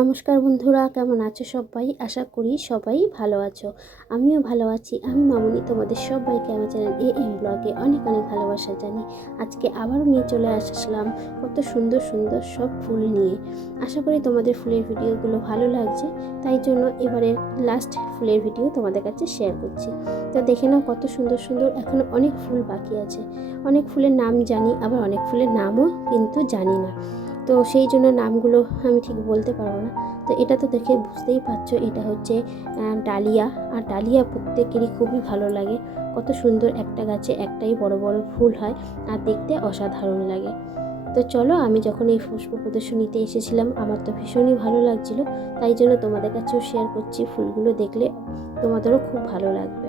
নমস্কার বন্ধুরা, কেমন আছো সবাই? আশা করি সবাই ভালো আছো। আমিও ভালো আছি। আমি মামনি, তোমাদের সবাইকে আমার চ্যানেল এ এম ব্লগে অনেক অনেক ভালোবাসা জানি আজকে আবারও নিয়ে চলে আসলাম কত সুন্দর সুন্দর সব ফুল নিয়ে। আশা করি তোমাদের ফুলের ভিডিওগুলো ভালো লাগছে, তাই জন্য এবারের লাস্ট ফুলের ভিডিও তোমাদের কাছে শেয়ার করছি। তো দেখে নাও কত সুন্দর সুন্দর এখনও অনেক ফুল বাকি আছে। অনেক ফুলের নাম জানি, আবার অনেক ফুলের নামও কিন্তু জানি না। তো সেই জন্য নামগুলো আমি ঠিক বলতে পারব না। তো এটা তো দেখে বুঝতেই পারছ, এটা হচ্ছে ডালিয়া। আর ডালিয়া প্রত্যেকেরই খুবই ভালো লাগে। কত সুন্দর একটা গাছে একটাই বড় বড় ফুল হয় আর দেখতে অসাধারণ লাগে। তো চলো, আমি যখন এই পুষ্প প্রদর্শনীতে এসেছিলাম, আমার তো ভীষণই ভালো লাগছিল। তাই জন্য তোমাদের কাছেও শেয়ার করছি ফুলগুলো দেখলে। তোমাদেরও খুব ভালো লাগবে।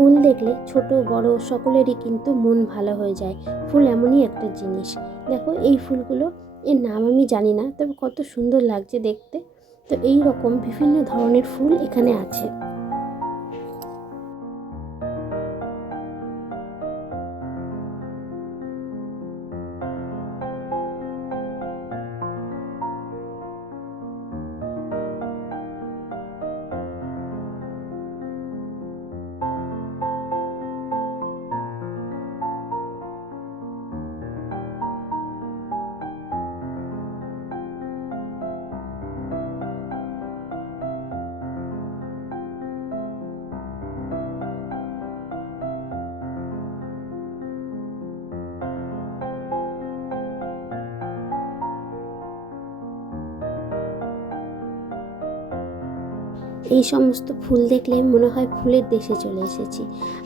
ফুল দেখলে ছোট, বড় সকলেরই কিন্তু মন ভালো হয়ে যায়। ফুল এমনই একটা জিনিস। দেখো, এই ফুলগুলো, এর নাম আমি জানি না, তবে কত সুন্দর লাগছে দেখতে। তো এই রকম বিভিন্ন ধরনের ফুল এখানে আছে। এই সমস্ত ফুল দেখলে মনে হয় ফুলের দেশে চলে এসেছি।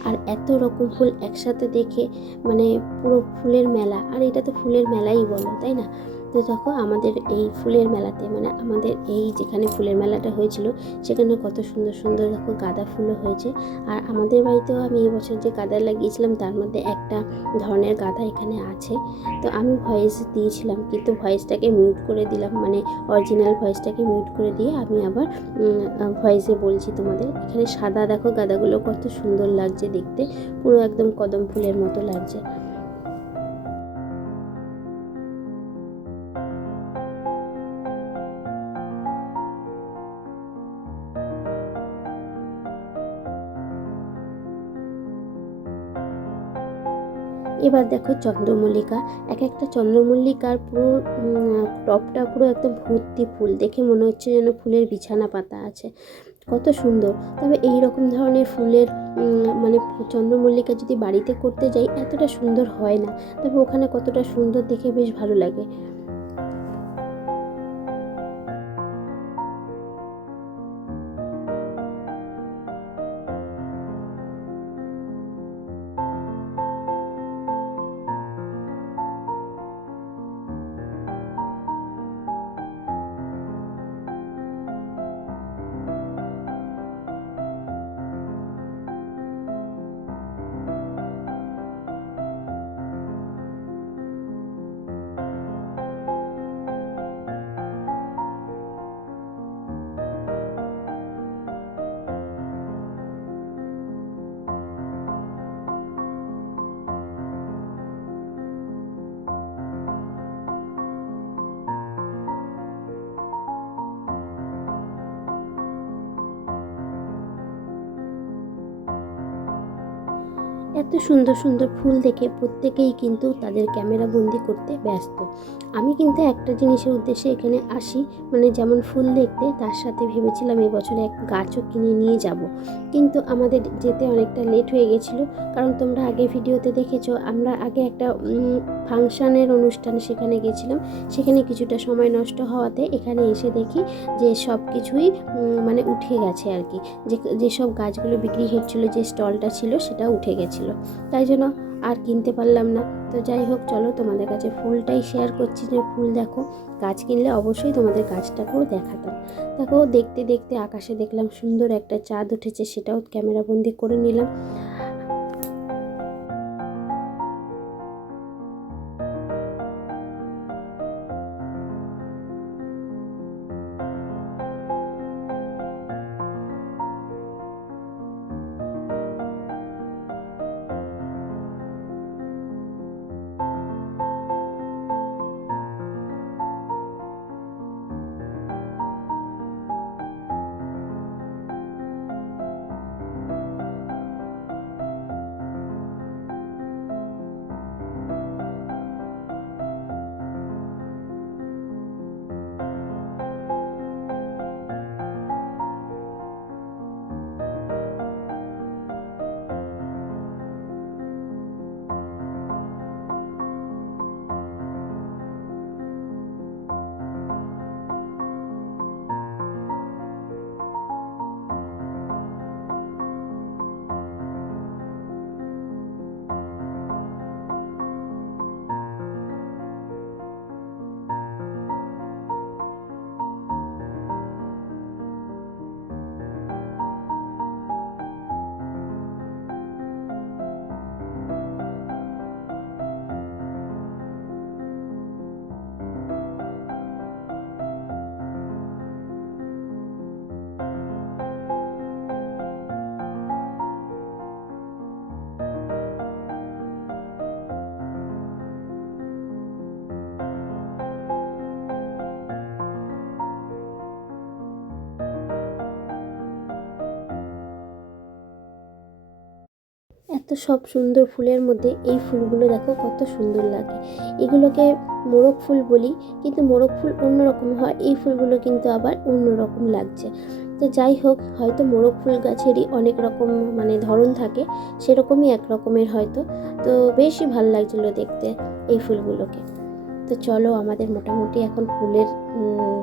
আর এত রকম ফুল একসাথে দেখে মানে পুরো ফুলের মেলা, আর এটা তো ফুলের মেলাই বলো, তাই না? তো দেখো আমাদের এই ফুলের মেলাতে মানে আমাদের এই যেখানে ফুলের মেলাটা হয়েছিল, সেখানে কত সুন্দর সুন্দর দেখো গাঁদা ফুলও হয়েছে। আর আমাদের বাড়িতেও আমি এই বছর যে গাঁদা লাগিয়েছিলাম, তার মধ্যে একটা ধরনের গাঁদা এখানে আছে। তো আমি ভয়েস দিয়েছিলাম, কিন্তু ভয়েসটাকে মিউট করে দিলাম মানে অরিজিনাল ভয়েসটাকে মিউট করে দিয়ে আমি আবার ভয়েসে বলছি তোমাদের। এখানে সাদা দেখো গাঁদাগুলো কত সুন্দর লাগছে দেখতে, পুরো একদম কদম ফুলের মতো লাগছে। এবার দেখো চন্দ্রমল্লিকা, এক একটা চন্দ্রমল্লিকার পুরো টপটা পুরো একদম ভর্তি ফুল। দেখে মনে হচ্ছে যেন ফুলের বিছানা পাতা আছে। কত সুন্দর। তবে এই রকম ধরনের ফুলের মানে চন্দ্রমল্লিকা যদি বাড়িতে করতে যাই, এতটা সুন্দর হয় না। তবে ওখানে কতটা সুন্দর দেখে বেশ ভালো লাগে। এত সুন্দর সুন্দর ফুল দেখে প্রত্যেকেই কিন্তু তাদের ক্যামেরা বন্দি করতে ব্যস্ত। আমি কিন্তু একটা জিনিসের উদ্দেশ্যে এখানে আসি মানে যেমন ফুল দেখতে, তার সাথে ভেবেছিলাম এবছরে এক গাছও কিনে নিয়ে যাব। কিন্তু আমাদের যেতে অনেকটা লেট হয়ে গেছিল, কারণ তোমরা আগে ভিডিওতে দেখেছ, আমরা আগে একটা ফাংশানের অনুষ্ঠান সেখানে গেছিলাম। সেখানে কিছুটা সময় নষ্ট হওয়াতে এখানে এসে দেখি যে সব কিছুই মানে উঠে গেছে আর কি। যে যেসব গাছগুলো বিক্রি হচ্ছিল, যে স্টলটা ছিল সেটা উঠে গেছিল। তাই জন্য আর কিনতে পারলাম না। তো যাই হোক, চলো তোমাদের কাছে ফুলটাই শেয়ার করছি যে, ফুল দেখো, গাছ কিনলে অবশ্যই তোমাদের গাছটাকেও দেখাতাম। দেখো, দেখতে দেখতে আকাশে দেখলাম সুন্দর একটা চাঁদ উঠেছে, সেটাও ক্যামেরাবন্দি করে নিলাম। এত সব সুন্দর ফুলের মধ্যে এই ফুলগুলো দেখো কত সুন্দর লাগে। এগুলোকে মোরগ ফুল বলি, কিন্তু মোরগ ফুল অন্যরকম হয়, এই ফুলগুলো কিন্তু আবার অন্যরকম লাগছে। তো যাই হোক, হয়তো মোরগ ফুল গাছেরই অনেক রকম মানে ধরন থাকে, সেরকমই এক রকমের হয়তো। তো বেশি ভালো লাগছিল দেখতে এই ফুলগুলোকে। তো চলো আমাদের মোটামুটি এখন ফুলের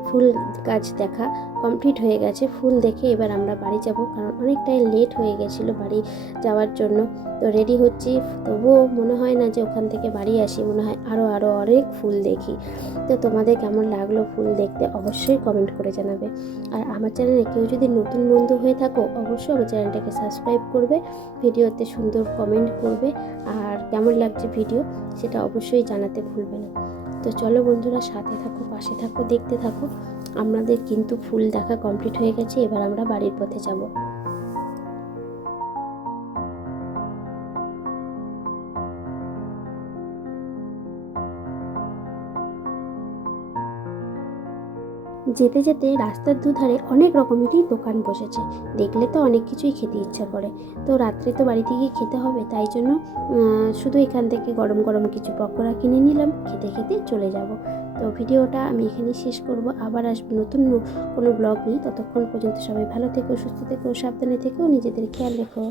ফুল গাছ দেখা কমপ্লিট হয়ে গেছে। ফুল দেখে এবার আমরা বাড়ি যাব কারণ অনেকটাই লেট হয়ে গেছিল বাড়ি যাওয়ার জন্য। তো রেডি হচ্ছি। তবুও মনে হয় না যে ওখান থেকে বাড়ি আসি। মনে হয় আরও আরও অনেক ফুল দেখি। তো তোমাদের কেমন লাগল ফুল দেখতে অবশ্যই কমেন্ট করে জানাবে। আর আমার চ্যানেলে কেউ যদি নতুন বন্ধু হয়ে থাকো, অবশ্যই আমার চ্যানেলটাকে সাবস্ক্রাইব করবে, ভিডিওতে সুন্দর কমেন্ট করবে। আর কেমন লাগছে ভিডিও সেটা অবশ্যই জানাতে ভুলবে না। তো চলো বন্ধুরা, সাথে থাকো, পাশে থাকো, দেখতে থাকো। আমাদের কিন্তু ফুল দেখা কমপ্লিট হয়ে গেছে, এবার আমরা বাড়ির পথে যাব। যেতে যেতে রাস্তার দুধারে অনেক রকমেরই দোকান বসেছে। দেখলে তো অনেক কিছুই খেতে ইচ্ছা করে। তো রাত্রে তো বাড়িতে গিয়ে খেতে হবে, তাই জন্য শুধু এখান থেকে গরম গরম কিছু পকোড়া কিনে নিলাম, খেতে খেতে চলে যাব। তো ভিডিওটা আমি এখানে শেষ করব। আবার আসব নতুন কোনো ব্লগ নিয়ে। ততক্ষণ পর্যন্ত সবাই ভালো থেকো, সুস্থ থেকো, সাবধানে থেকো, নিজেদের খেয়াল রেখো।